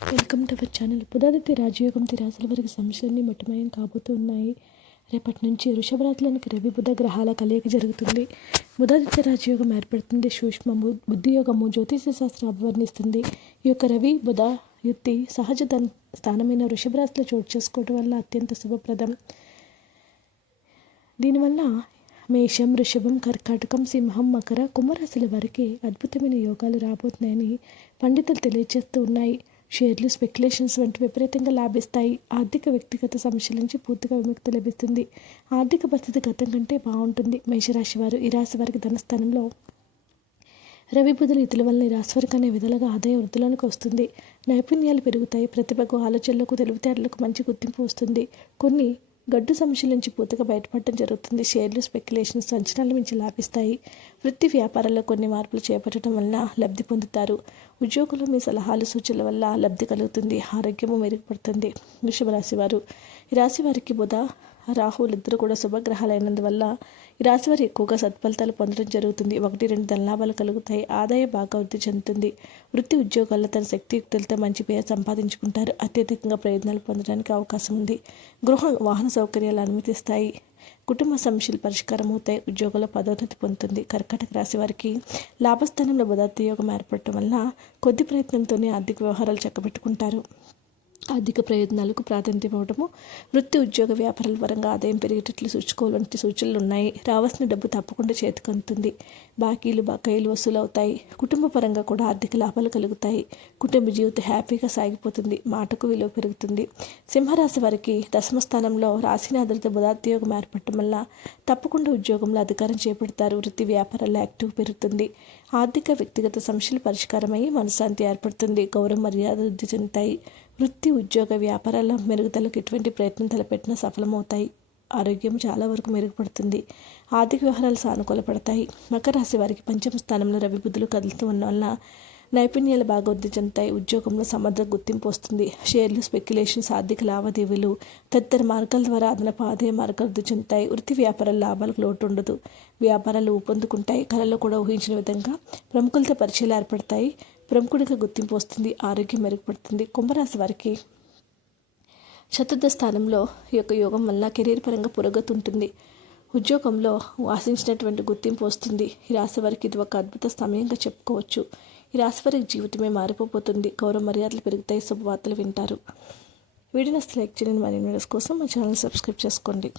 Welcome to our channel. Budhaditya రాజయోగం రాశుల వారికి సమస్యలన్నీ మట్టుమయం కాబోతూ ఉన్నాయి. రేపటి నుంచి వృషభ రాశులకు రవి బుధ గ్రహాల కలయిక జరుగుతుంది. బుధాదిత్య రాజయోగం ఏర్పడుతుంది. సూక్ష్మ బుద్ధియోగము జ్యోతిష శాస్త్రం అభివర్ణిస్తుంది. ఈ యొక్క రవి బుధ యుక్తి సహజ స్థానమైన వృషభ రాశిలో చోటు చేసుకోవడం వల్ల అత్యంత శుభప్రదం. దీనివల్ల మేషం, వృషభం, కర్కాటకం, సింహం, మకర, కుంభరాశుల వారికి అద్భుతమైన యోగాలు రాబోతున్నాయని పండితులు తెలియజేస్తూ ఉన్నాయి. షేర్లు, స్పెక్యులేషన్స్ వంటి విపరీతంగా లాభిస్తాయి. ఆర్థిక వ్యక్తిగత సమస్యల నుంచి పూర్తిగా విముక్తి లభిస్తుంది. ఆర్థిక పరిస్థితి గతం కంటే బాగుంటుంది. మేషరాశి వారు ఈ రాశి వారికి ధనస్థానంలో రవి బుధులు ఇతరుల వల్ల ఈ రాశి వారికి అనే విధాలుగా ఆదాయ వృద్ధులకు వస్తుంది. నైపుణ్యాలు పెరుగుతాయి. ప్రతిభకు, ఆలోచనలకు, తెలివితేటలకు మంచి గుర్తింపు వస్తుంది. కొన్ని గడ్డు సమస్యల నుంచి పూర్తిగా బయటపడటం జరుగుతుంది. షేర్లు, స్పెక్యులేషన్స్ అంచనాల మించి లాభిస్తాయి. వృత్తి వ్యాపారాల్లో కొన్ని మార్పులు చేపట్టడం వలన లబ్ధి పొందుతారు. ఉద్యోగులు మీ సలహాలు, సూచనల వల్ల లబ్ధి కలుగుతుంది. ఆరోగ్యము మెరుగుపడుతుంది. వృషభ రాశి వారు ఈ రాశి వారికి బుధ, రాహువులు ఇద్దరు కూడా శుభగ్రహాలైనందువల్ల ఈ రాశి వారు ఎక్కువగా సత్ఫలితాలు పొందడం జరుగుతుంది. 1-2 ధనలాభాలు కలుగుతాయి. ఆదాయం బాగా వృద్ధి చెందుతుంది. వృత్తి ఉద్యోగాల్లో తన శక్తియుక్తులతో మంచి పేరు సంపాదించుకుంటారు. అత్యధికంగా ప్రయోజనాలు పొందడానికి అవకాశం ఉంది. గృహ వాహన సౌకర్యాలు అనుమతిస్తాయి. కుటుంబ సమస్యలు పరిష్కారం అవుతాయి. ఉద్యోగంలో పదోన్నతి పొందుతుంది. కర్కాటక రాశి వారికి లాభస్థానంలో బుధాదిత్య యోగం ఏర్పడటం వల్ల కొద్ది ప్రయత్నంతోనే ఆర్థిక వ్యవహారాలు చక్కబెట్టుకుంటారు. ఆర్థిక ప్రయోజనాలకు ప్రాధాన్యత ఇవ్వడము, వృత్తి ఉద్యోగ వ్యాపారాల పరంగా ఆదాయం పెరిగేటట్లు సూచుకోవాలంటే సూచనలు ఉన్నాయి. రావాల్సిన డబ్బు తప్పకుండా చేతికి అందుతుంది. బకాయిలు వసూలు అవుతాయి. కుటుంబ పరంగా కూడా ఆర్థిక లాభాలు కలుగుతాయి. కుటుంబ జీవితం హ్యాపీగా సాగిపోతుంది. మాటకు విలువ పెరుగుతుంది. సింహరాశి వారికి దశమ స్థానంలో రాశినాథులతో బుధాదిత్య యోగం ఏర్పడటం వల్ల తప్పకుండా ఉద్యోగంలో అధికారం చేపడతారు. వృత్తి వ్యాపారాల్లో యాక్టివ్ పెరుగుతుంది. ఆర్థిక వ్యక్తిగత సమస్యలు పరిష్కారమై మనశ్శాంతి ఏర్పడుతుంది. గౌరవ మర్యాద వృద్ధి చెందుతాయి. వృత్తి ఉద్యోగ వ్యాపారాల మెరుగుదలకు ఎటువంటి ప్రయత్నం తలపెట్టినా సఫలమవుతాయి. ఆరోగ్యం చాలా వరకు మెరుగుపడుతుంది. ఆర్థిక వ్యవహారాలు సానుకూలపడతాయి. మకర రాశి వారికి పంచమ స్థానంలో రవి బుధులు కదులుతూ ఉన్న వల్ల నైపుణ్యాలు బాగా వృద్ధి చెందుతాయి. ఉద్యోగంలో సమర్థ గుర్తింపు వస్తుంది. షేర్లు, స్పెక్యులేషన్స్, ఆర్థిక లావాదేవీలు తదితర మార్గాల ద్వారా అదనపు ఆదాయ మార్గాలు వృద్ధి చెందుతాయి. వృత్తి వ్యాపారాల లాభాలకు లోటు ఉండదు. వ్యాపారాలు ఊపందుకుంటాయి. కళల్లో కూడా ఊహించిన విధంగా ప్రముఖులతో పరిచయాలు ఏర్పడతాయి. ప్రముఖుడిగా గుర్తింపు వస్తుంది. ఆరోగ్యం మెరుగుపడుతుంది. కుంభరాశి వారికి చతుర్థ స్థానంలో ఈ యొక్క యోగం వల్ల కెరీర్ పరంగా పురోగతి ఉంటుంది. ఉద్యోగంలో ఆశించినటువంటి గుర్తింపు వస్తుంది. ఈ రాశి వారికి ఇది ఒక అద్భుత సమయంగా చెప్పుకోవచ్చు. ఈ రాశి వారికి జీవితమే మారిపోతుంది. గౌరవ మర్యాదలు పెరుగుతాయి. శుభవార్తలు వింటారు. వీడియోని లైక్ చేయండి. మరిన్ని వీడియోస్ కోసం మా ఛానల్ సబ్స్క్రైబ్ చేసుకోండి.